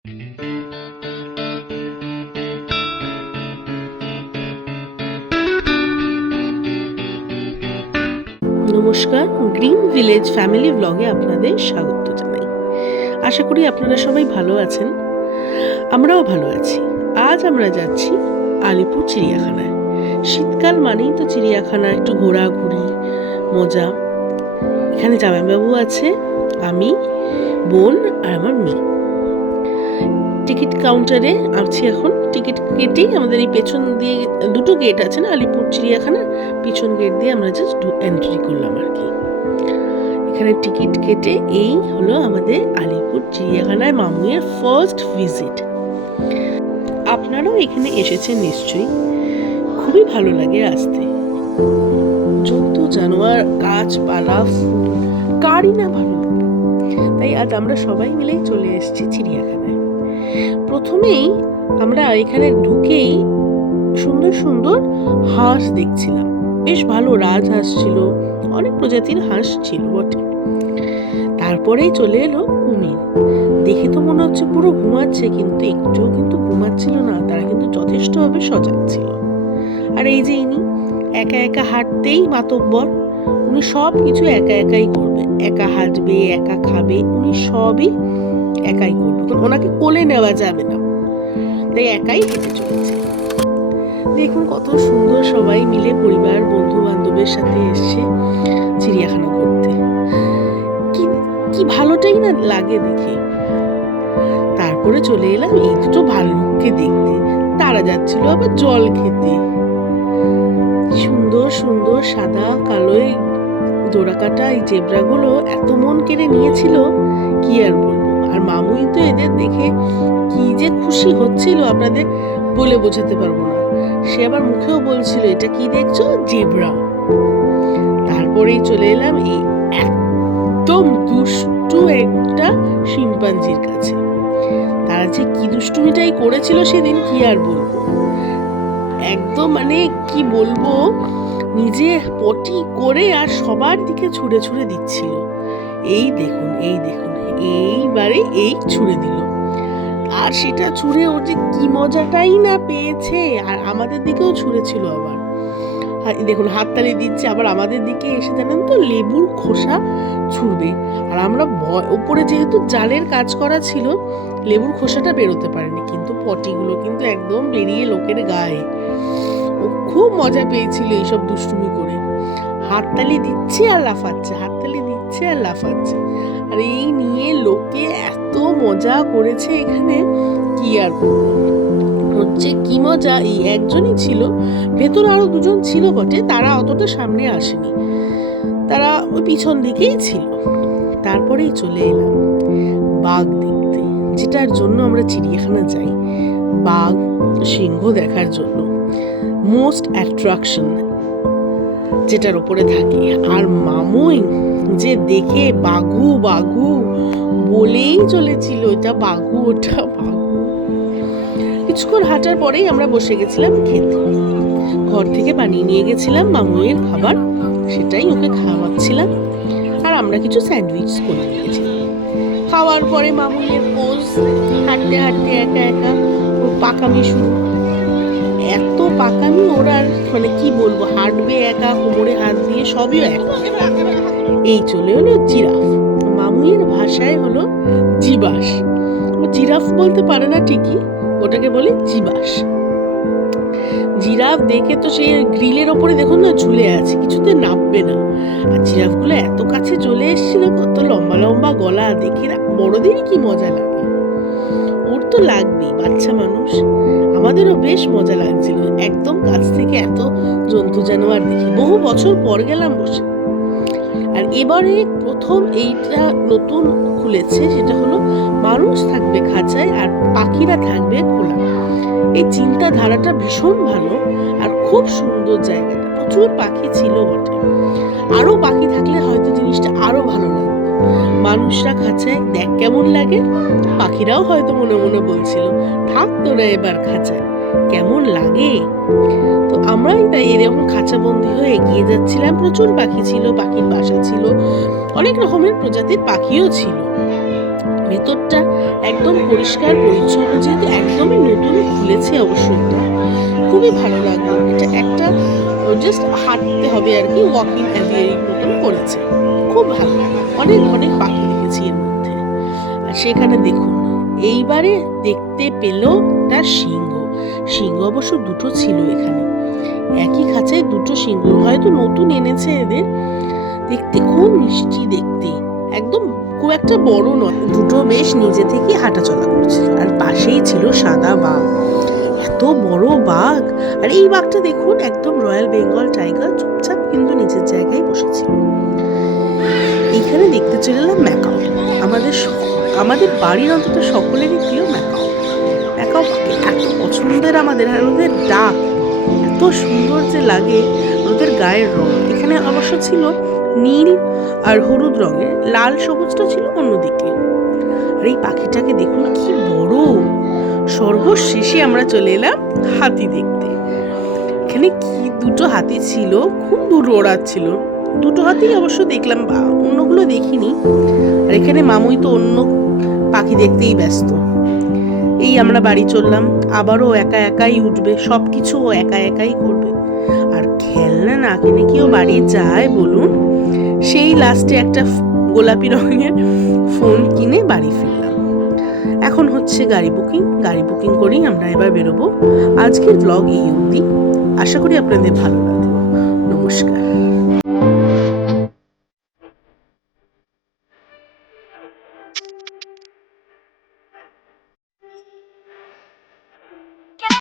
নমস্কার, green village family ব্লগে আপনাদের স্বাগত জানাই। আশা করি আপনারা সবাই ভালো আছেন, আমরাও ভালো আছি। আজ আমরা যাচ্ছি আলিপুর চিড়িয়াখানায়। শীতকাল মানেই তো চিড়িয়াখানা, একটু ঘোরাঘুরি মজা। এখানে জামাইবাবু আছে, আমি, বোন আর আমার মেয়ে। টিকিট কাউন্টারে আছি এখন। টিকিট কেটেই আমাদের এই পেছন দিয়ে দুটো গেট আছে না আলিপুর চিড়িয়াখানা, পিছন গেট দিয়ে আমরা জাস্ট এন্ট্রি করলাম আর কি। এখানে টিকিট কেটে এই হলো আমাদের আলিপুর চিড়িয়াখানায় মামুয়ের ফার্স্ট ভিজিট। আপনারাও এখানে এসেছেন নিশ্চয়ই, খুবই ভালো লাগে আসতে। জন্তু জানোয়ার, গাছপালা, ফুল, কারই না ভালো। তাই আজ আমরা সবাই মিলেই চলে এসেছি চিড়িয়াখানায়। প্রথমেই আমরা এখানে ঢুকেই সুন্দর সুন্দর হাঁস দেখছিলাম, বেশ ভালো রাজহাঁস ছিল, অনেক প্রজাতির হাঁস ছিল বটে। তারপরেই চলে এলো কুমির। দেখে তো মনে হচ্ছে পুরো ঘুমাচ্ছে, কিন্তু একটুও কিন্তু ঘুমাচ্ছিল না, তারা কিন্তু যথেষ্টভাবে সজাগ ছিল। আর এই যে ইনি একা একা হাঁটতেই মাতব্বর, উনি সব কিছু একা একাই করবে, একা হাঁটবে, একা খাবে, উনি সবই একাই করবে, ওনাকে কোলে নেওয়া যাবে না, তাই একাই হেঁটে চলেছে। দেখুন কত সুন্দর, সবাই মিলে পরিবার বন্ধু বান্ধবের সাথে এসছে চিড়িয়াখানা করতে। কি ভালোটাই না লাগে দেখে। তারপরে চলে এলাম এই দুটো ভাল্লুককে দেখতে, তারা যাচ্ছিল আবার জল খেতে। সুন্দর সুন্দর সাদা কালো ডোরাকাটা এই জেব্রাগুলো এত মন কেড়ে নিয়েছিল, কি আর বলবো। আর মামুই তো এদের দেখে কি যে খুশি হচ্ছিল আপনাদের বলে বোঝাতে পারবো না। সে আবার মুখেও বলছিল, এটা কি দেখছো? জেব্রা। তারপরেই চলে এলাম এই একদম দুষ্টু একটা শিম্পাঞ্জির কাছে। তারা যে কি দুষ্টুমিটাই করেছিল সেদিন, কি আর বলবো। একদম মানে কি বলবো, নিজে পটি করে আর সবার দিকে ছুঁড়ে ছুঁড়ে দিচ্ছিল। এই দেখুন, এই দেখুন, এইবারে এই ছুঁড়ে দিল। আর সেটা ছুঁড়ে ওর যে কি মজাটাই না পেয়েছে, আর আমাদের দিকেও ছুঁড়েছিল আবার। দেখুন হাততালি দিচ্ছে, আবার আমাদের দিকে এসে জানেন তো লেবুর খোসা ছুঁড়বে। আর আমরা উপরে যেহেতু জালের কাজ করা ছিল, লেবুর খোসাটা বেরোতে পারেনি, কিন্তু পটিগুলো কিন্তু একদম বেরিয়ে লোকের গায়ে। ও খুব মজা পেয়েছিল এইসব দুষ্টুমি করে, হাততালি দিচ্ছে আর লাফাচ্ছে, হাততালি দিচ্ছে আর লাফাচ্ছে। আর এই নিয়ে লোকে এত মজা করেছে এখানে, কি আর হচ্ছে কি মজা। এই একজনই ছিল, ভেতরে আরো দুজন ছিল বটে, তারা অতটা সামনে আসেনি, তারা ওই পিছন দিকেই ছিল। তারপরেই চলে এলাম বাঘ দেখতে, যেটার জন্য আমরা চিড়িয়াখানা যাই, বাঘ সিংহ দেখার জন্য। মোস্ট অ্যাট্রাকশন যেটার উপরে থাকে। আর মামুই যে দেখে বাঘু বাঘু বলেই চলেছিল, এটা বাঘু, ওটা বাঘু। কিছুক্ষণ হাঁটার পরেই আমরা বসে গেছিলাম খেতে। ঘর থেকে বানিয়ে নিয়ে গেছিলাম মামুইয়ের খাবার, সেটাই ওকে খাওয়াচ্ছিলাম। আর আমরা কিছু স্যান্ডউইচ করে নিয়েছিলাম। খাওয়ার পরে মামুইয়ের পোজ, হাঁটতে হাঁটতে একা একা ওর পাকামি শুরু। এত পাকামি ওর, আর মানে কি বলবো, হাঁটবে একা, কোমরে হাত দিয়ে, সবই একা। এই চলে হলো জিরাফ, মামুইয়ের ভাষায় হলো জিবাস। ও জিরাফ বলতে পারে না ঠিকই, ওটাকে বলে জিবাস। জিরাফ দেখে তো সে গ্রিলের ওপরে দেখুন না ঝুলে আছে, কিছুতে নামবে না। আর জিরাফগুলো এত কাছে চলে এসেছিল, কত লম্বা লম্বা গলা, দেখে বড়দেরই কি মজা লাগে। ওর তো লাগবেই, বাচ্চা মানুষ, আমাদেরও বেশ মজা লাগছিল একদম কাছ থেকে এত জন্তু জানোয়ার দেখি। বহু বছর পর গেলাম বসে। আর এবারে প্রথম এইটা নতুন খুলেছে, সেটা হলো মানুষ থাকবে খাঁচায় আর পাখিরা থাকবে খোলা। এই চিন্তাধারাটা ভীষণ ভালো, আর খুব সুন্দর জায়গাটা, প্রচুর পাখি ছিল বটে। আরো পাখি থাকলে হয়তো জিনিসটা আরো ভালো লাগবে। মানুষরা খাঁচায় দেখ কেমন লাগে, পাখিরাও হয়তো মনে মনে বলছিল, থাক তোরা এবার খাঁচায়, কেমন লাগে। তো আমরাই তাই এরকম খাঁচাবন্দি হয়ে এগিয়ে যাচ্ছিলাম। প্রচুর পাখি ছিল, পাখির বাসা ছিল, অনেক রকমের প্রজাতির পাখিও ছিল। ভেতরটা একদম পরিষ্কার পরিচ্ছন্ন, যেহেতু একদমই নতুন খুলেছে অবশ্য। এটা খুবই ভালো লাগলো। এটা একটা জাস্ট হাঁটতে হবে আর কি, ওয়াকিং অ্যাভিয়ারি মতন করেছে, খুব ভালো। অনেক অনেক পাখি দেখেছি এর মধ্যে। আর সেখানে দেখুন এইবারে দেখতে পেল একটা সিংহ। সিংহ অবশ্য দুটো ছিল এখানে, একই খাঁচায় দুটো সিংহ, হয়তো নতুন এনেছে এদের। দেখতে খুব মিষ্টি দেখতে, একদম খুব একটা বড় নয়। দুটো বেশ নিজে থেকে হাঁটাচলা করছিল, আর পাশেই ছিল সাদা বাঘ। এত বড় বাঘ! আর এই বাঘটা দেখুন একদম রয়্যাল বেঙ্গল টাইগার, চুপচাপ কিন্তু নিজের জায়গায় বসেছিল। এইখানে দেখতে চলে এলাম ম্যাকাও। আমাদের বাড়ির অন্তত সকলেরই প্রিয় ম্যাকাও। ম্যাকাও পাখি এত পছন্দের আমাদের, আর ওদের ডাক এত সুন্দর যে লাগে, ওদের গায়ের রং এখানে অবশ্য ছিল নীল আর হলুদ রঙের, লাল সবুজটা ছিল অন্যদিকে। আর এই পাখিটাকে দেখুন কি বড়। সর্বশেষে আমরা চলে এলাম হাতি দেখতে। এখানে কি দুটো হাতি ছিল, খুব দূর ওড়াচ্ছিল। দুটো হাতি অবশ্য দেখলাম, অন্যগুলো দেখিনি। আর এখানে মামুই তো অন্য পাখি দেখতেই ব্যস্ত। এই আমরা বাড়ি চললাম, আবারও একা একাই উঠবে, সব কিছু ও একা একাই করবে। আর খেলনা না কিনে কেউ বাড়ি যায় বলুন? সেই লাস্টে একটা গোলাপি রঙের ফোন কিনে বাড়ি ফিরলাম। এখন হচ্ছে গাড়ি বুকিং করেই আমরা এবার বেরোবো। আজকের ব্লগ এই অবধি, আশা করি আপনাদের ভালো লাগলো। নমস্কার।